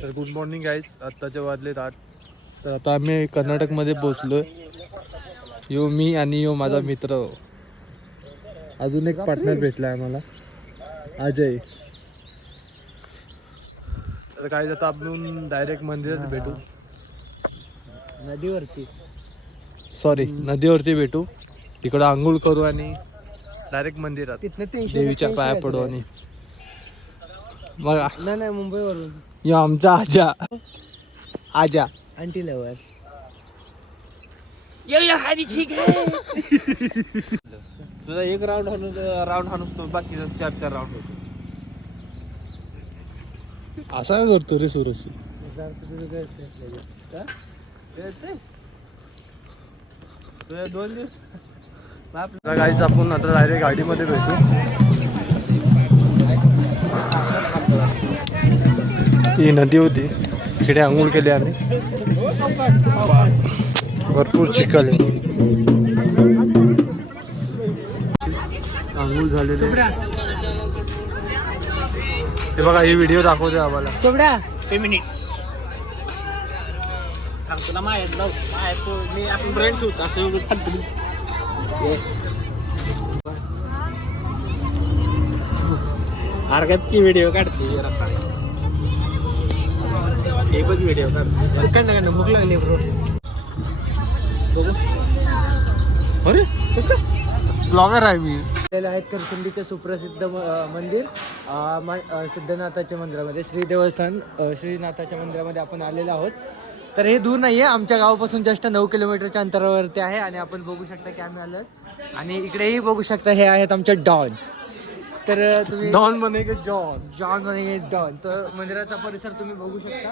तर good morning guys, आत्ताचे वाजले 8. तर आता आम्ही कर्नाटकमध्ये पोचलो. यो मी आणि यो माझा मित्र. अजून एक पार्टनर भेटला आहे आम्हाला, अजय. तर काय आता आपण डायरेक्ट मंदिरात भेटू. नदीवरती भेटू. तिकडं आंघोळ करू आणि डायरेक्ट मंदिरात देवीच्या पाया पडू. आणि बघा नाही मुंबईवरून यो आमचा आजा आंटी लवर. तुझा एक राऊंड हाणूस तो बाकी 4 राऊंड होतो. असा काय करतो रे सुरेश? तुझ्या 2 दिवस गाईच. आपण आता डायरेक्ट गाडीमध्ये भेटू. ही नदी होती, इकडे आंघोळ केली आणि भरपूर चिखल आहे. आंघोळ झालेली. ते बघा, ही व्हिडिओ दाखवते आम्हाला. चोपड्या 2 मिनिट्स सांगतो ना. मी आपण ब्रँड ठेवतो असं अर्घ्यात की व्हिडिओ काढते. एकच व्हिडिओ काढते. भूक लागली ब्रो. अरे ब्लॉगर आहे मी. आहेत करसुंडीचे सुप्रसिद्ध मंदिर सिद्धनाथाच्या मंदिरामध्ये, श्रीनाथाच्या मंदिरामध्ये आपण आलेलो आहोत. तर हे दूर नाही आहे, आमच्या गावापासून जस्ट 9 किलोमीटरच्या अंतरावरती आहे. आणि आपण बघू शकता की आम्ही आलो. आणि इकडेही बघू शकता, हे आहेत आमचे डॉन. तर तुम्ही डॉन बनेगे जॉन बनेगे डॉन. तर मंदिराचा परिसर तुम्ही बघू शकता.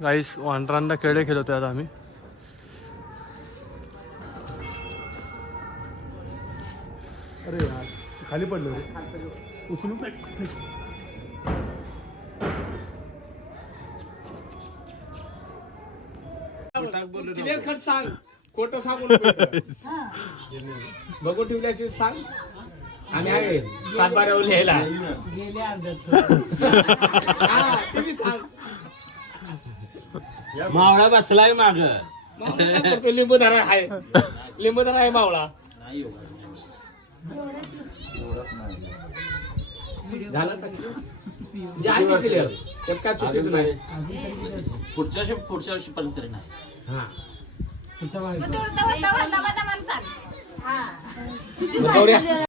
गाईस, वांडरांना खेळ खेळतोय आता आम्ही. अरे यार, खाली पडलो रे. उचलू क्लिअर कट सांग. खोटं सांगू बघू ठेवल्याची सांग. आणि आहे 7-12 लिहायला गेले अर्ध्यात. तुम्ही सांग. मावळा बसलाय माग. लिंबूधरा आहे लिंबूधरा आहे मावळा झालं जे आहे क्लिअर त्यात काय चुकीचं नाही पुढच्या वर्षी पर्यंत तरी नाही हा मग तेवढं दवा- दवा- दवा- दवा चाल. हा. मग गौऱ्या